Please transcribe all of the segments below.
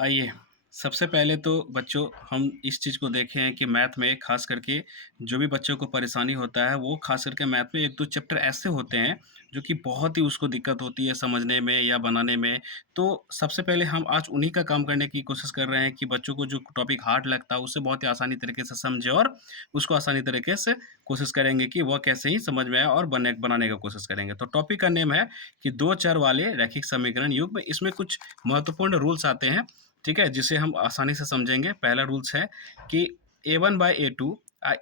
आइए, सबसे पहले तो बच्चों हम इस चीज़ को देखें हैं कि मैथ में ख़ास करके जो भी बच्चों को परेशानी होता है, वो ख़ास करके मैथ में 1-2 चैप्टर ऐसे होते हैं, जो कि बहुत ही उसको दिक्कत होती है समझने में या बनाने में। तो सबसे पहले हम आज उन्हीं का काम करने की कोशिश कर रहे हैं कि बच्चों को जो टॉपिक हार्ड लगता है, उसे बहुत ही आसानी तरीके से समझें और उसको आसानी तरीके से कोशिश करेंगे कि वह कैसे ही समझ में आए और बनाने का कोशिश करेंगे। तो टॉपिक का नेम है कि 2 चर वाले रैखिक समीकरण युग्म। इसमें कुछ महत्वपूर्ण रूल्स आते हैं, ठीक है? जिसे हम आसानी से समझेंगे। पहला रूल्स है कि A1 by A2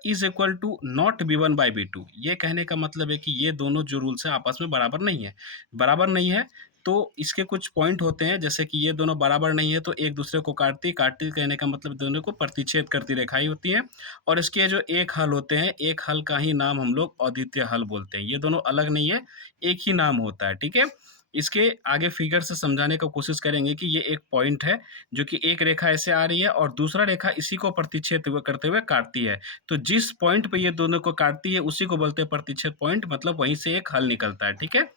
is equal to not B1 by B2। ये कहने का मतलब है कि ये दोनों जो रूल्स हैं आपस में बराबर नहीं है। बराबर नहीं है तो इसके कुछ पॉइंट होते हैं, जैसे कि ये दोनों बराबर नहीं है तो एक दूसरे को काटती कहने का मतलब दोनों को प्रतिच्छेद करती रेखाएँ होती हैं। और इसके जो एक हल होते हैं, एक हल का ही नाम हम लोग अद्वितीय हल बोलते हैं। ये दोनों अलग नहीं है, एक ही नाम होता है, ठीक है? इसके आगे फिगर से समझाने का कोशिश करेंगे कि ये एक पॉइंट है, जो कि एक रेखा ऐसे आ रही है और दूसरा रेखा इसी को प्रतिच्छेद हुए करते हुए काटती है। तो जिस पॉइंट पे ये दोनों को काटती है, उसी को बोलते हैं प्रतिच्छेद पॉइंट, मतलब वहीं से एक हल निकलता है, ठीक है?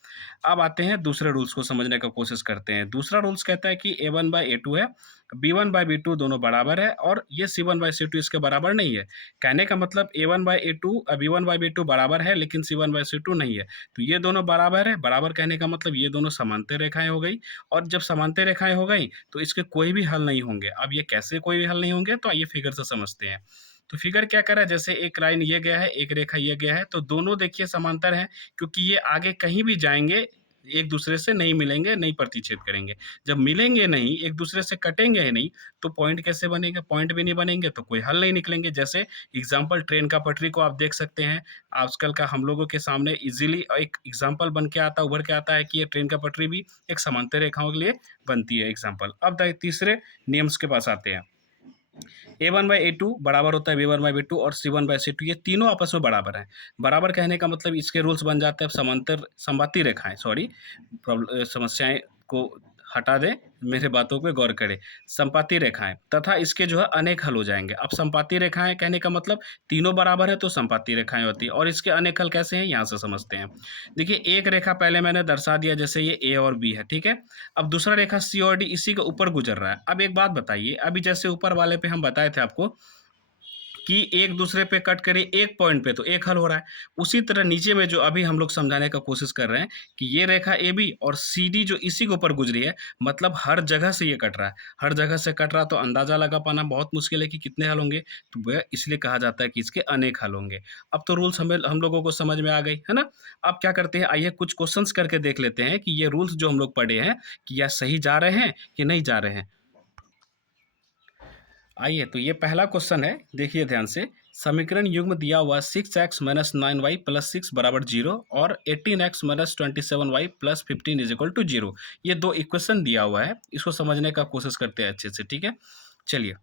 अब आते हैं दूसरे रूल्स को समझने का कोशिश करते हैं। दूसरा रूल्स कहता है कि A1 बाय A2 है, B1 बाय B2 दोनों बराबर है और ये C1 बाय C2 इसके बराबर नहीं है। कहने का मतलब A1 by A2 B1 by B2 बराबर है, लेकिन C1 बाय C2 नहीं है। तो ये दोनों बराबर है, बराबर कहने का मतलब ये दोनों समांतर रेखाएँ हो गई और जब समांतर रेखाएँ हो गई, तो इसके कोई भी हल नहीं होंगे। अब ये कैसे कोई भी हल नहीं होंगे, तो आइए फिगर से समझते हैं। तो फिगर क्या कर रहा है, जैसे एक लाइन ये गया है, एक रेखा ये गया है, तो दोनों देखिए समांतर हैं, क्योंकि ये आगे कहीं भी जाएँगे, एक दूसरे से नहीं मिलेंगे, नहीं प्रतिच्छेद करेंगे। जब मिलेंगे नहीं, एक दूसरे से कटेंगे ही नहीं, तो पॉइंट कैसे बनेंगे? पॉइंट भी नहीं बनेंगे, तो कोई हल नहीं निकलेंगे। जैसे एग्ज़ाम्पल ट्रेन का पटरी को आप देख सकते हैं। आजकल का हम लोगों के सामने ईज़िली एक एग्ज़ाम्पल बन के आता है, उभर के आता है कि ये ट्रेन का पटरी भी एक समांतर रेखाओं के लिए बनती है एग्ज़ाम्पल। अब तीसरे नियम्स के पास आते हैं। A1 बाय A2 बराबर होता है B1 बाय B2 और C1 बाय C2, ये तीनों आपस में बराबर हैं। बराबर कहने का मतलब इसके रूल्स बन जाते हैं, अब समबाती रेखाएँ, सॉरी, समस्याएँ को हटा दें, मेरे बातों पे गौर करें। समपाती रेखाएँ तथा इसके जो है अनेक हल हो जाएँगे। अब समपाती रेखाएँ कहने का मतलब तीनों बराबर है तो समपाती रेखाएँ होती हैं और इसके अनेक हल कैसे हैं, यहाँ से समझते हैं। देखिए, एक रेखा पहले मैंने दर्शा दिया, जैसे ये A और B है, ठीक है? अब दूसरा रेखा C और D इसी के ऊपर गुजर रहा है। अब एक बात बताइए, अभी जैसे ऊपर वाले पे हम बताए थे आपको कि एक दूसरे पे कट करिए एक पॉइंट पे तो एक हल हो रहा है। उसी तरह नीचे में जो अभी हम लोग समझाने का कोशिश कर रहे हैं कि ये रेखा AB और CD जो इसी के ऊपर गुजरी है, मतलब हर जगह से ये कट रहा है। हर जगह से कट रहा तो अंदाज़ा लगा पाना बहुत मुश्किल है कि कितने हल होंगे, तो वह इसलिए कहा जाता है कि इसके अनेक हल होंगे। अब तो रूल्स हमें हम लोगों को समझ में आ गई, है ना? अब क्या करते हैं, आइए कुछ क्वेश्चंस करके देख लेते हैं कि ये रूल्स जो हम लोग पढ़े हैं, कि या सही जा रहे हैं कि नहीं जा रहे हैं। आइए, तो ये पहला क्वेश्चन है, देखिए ध्यान से। समीकरण युग्म दिया हुआ 6x माइनस 9y प्लस 6 बराबर 0 और 18x minus 27y plus 15 is equal to 0। ये दो इक्वेशन दिया हुआ है, इसको समझने का कोशिश करते हैं अच्छे से, ठीक है? चलिए,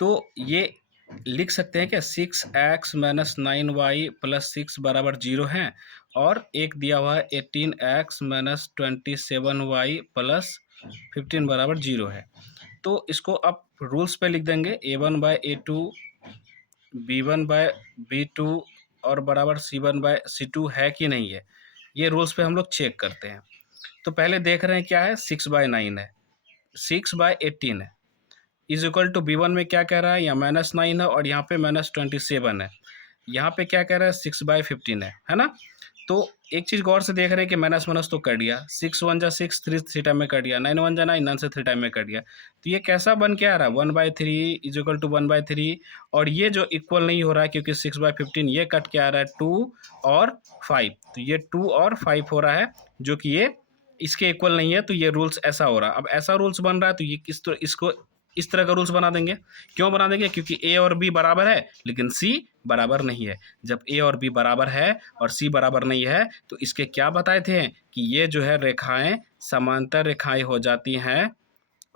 तो ये लिख सकते हैं क्या, 6x माइनस 9y प्लस 6 बराबर 0 है और एक दिया हुआ है 18x माइनस 27y प्लस 15 बराबर 0 है। तो इसको आप रूल्स पे लिख देंगे, A1 by A2, B1 by B2 और बराबर C1 बाय C2 है कि नहीं है। ये रूल्स पे हम लोग चेक करते हैं। तो पहले देख रहे हैं क्या है, 6/9 है, 6/18 है, इज इक्वल टू B1 में क्या कह रहा है, यहाँ -9 है और यहाँ पे -27 है। यहाँ पे क्या कह रहा है, 6/15 है ना? तो एक चीज़ गौर से देख रहे हैं कि माइनस माइनस तो कर दिया, 6 1 जा 6, 3 3 टाइम में कर दिया, 9 1 जा 9, 9 से 3 टाइम में कर दिया। तो ये कैसा बन के आ रहा है, 1/3 इज इक्वल टू 1/3 और ये जो इक्वल नहीं हो रहा है क्योंकि 6/15 ये कट के आ रहा है 2 और 5, तो ये 2 और 5 हो रहा है, जो कि ये इसके इक्वल नहीं है, तो ये रूल्स ऐसा हो रहा है। अब ऐसा रूल्स बन रहा है तो ये इसको इस तरह का रूल्स बना देंगे। क्यों बना देंगे, क्योंकि A और B बराबर है लेकिन C बराबर नहीं है। जब A और B बराबर है और C बराबर नहीं है, तो इसके क्या बताए थे कि ये जो है रेखाएं समांतर रेखाएं हो जाती हैं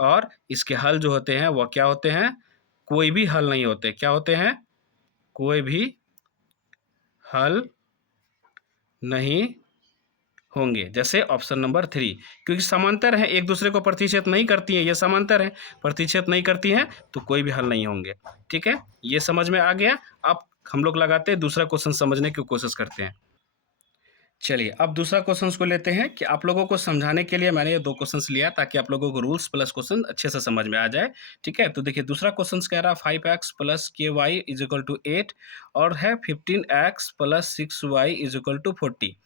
और इसके हल जो होते हैं वो क्या होते हैं, कोई भी हल नहीं होते। क्या होते हैं, कोई भी हल नहीं होंगे। जैसे ऑप्शन नंबर 3, क्योंकि समांतर है, एक दूसरे को प्रतिच्छेद नहीं करती हैं, ये समांतर है, प्रतिच्छेद नहीं करती हैं तो कोई भी हल नहीं होंगे। ठीक है, ये समझ में आ गया। अब हम लोग लगाते हैं दूसरा क्वेश्चन समझने की कोशिश करते हैं। चलिए, अब दूसरा क्वेश्चंस को लेते हैं कि आप लोगों को समझाने के लिए मैंने ये 2 क्वेश्चंस लिया ताकि आप लोगों को रूल्स प्लस क्वेश्चन अच्छे से समझ में आ जाए, ठीक है? तो देखिए दूसरा क्वेश्चंस कह रहा है 5x plus ky is equal to 8 और है 15x plus 6y is equal to 40।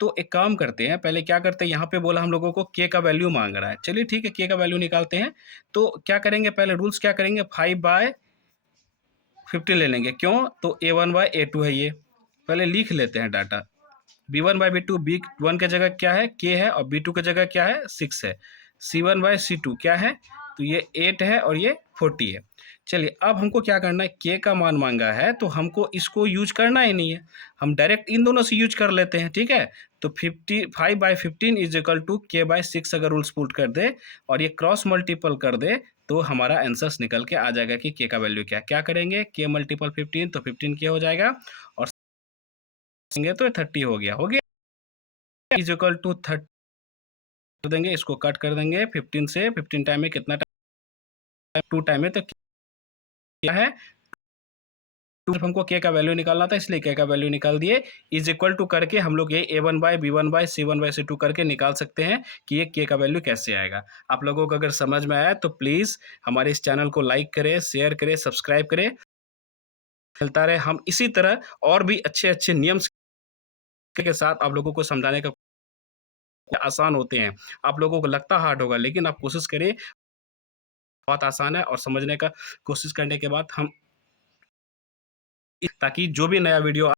तो एक काम करते हैं, पहले क्या करते हैं, यहाँ पे बोला हम लोगों को k का वैल्यू माँग रहा है। चलिए ठीक है, k का वैल्यू निकालते हैं। तो क्या करेंगे, पहले रूल्स क्या करेंगे, 5/15 ले लेंगे। क्यों? तो a1/a2 है ये। पहले लिख लेते हैं डाटा। b1/b2, b1 की जगह क्या है, k है, और b2 की जगह क्या है, 6 है। c1/c2 क्या है, तो ये 8 है और ये 40 है। चलिए अब हमको क्या करना है, k का मान मांगा है तो हमको इसको यूज करना ही नहीं है, हम डायरेक्ट इन दोनों से यूज कर लेते हैं, ठीक है? तो 5/15 इज इक्वल टू k/6 अगर रूल्स पुट कर दे और ये क्रॉस मल्टीपल कर दे तो हमारा आंसर्स निकल के आ जाएगा कि k का वैल्यू क्या क्या करेंगे, k मल्टीपल 15 तो 15 k हो जाएगा और तो 30 हो गया इज इक्वल टू 30 कर देंगे, इसको कट कर देंगे 15 से। 15 टाइम में कितना टाइम, 2 टाइम में, तो क्या है, हमको k का वैल्यू निकालना था इसलिए k का वैल्यू निकाल दिए। इज इक्वल टू करके हम लोग ये a1/b1/c1/c2 करके निकाल सकते हैं कि ये k का वैल्यू कैसे आएगा। आप लोगों को अगर समझ में आया तो प्लीज़ हमारे इस चैनल को लाइक करें, शेयर करें, सब्सक्राइब करें। चलता रहे हम इसी तरह और भी अच्छे-अच्छे नियम के साथ आप लोगों को समझाने का, आसान होते हैं। आप लोगों को लगता हार्ड होगा लेकिन आप कोशिश करिए, बहुत आसान है और समझने का कोशिश करने के बाद हम, ताकि जो भी नया वीडियो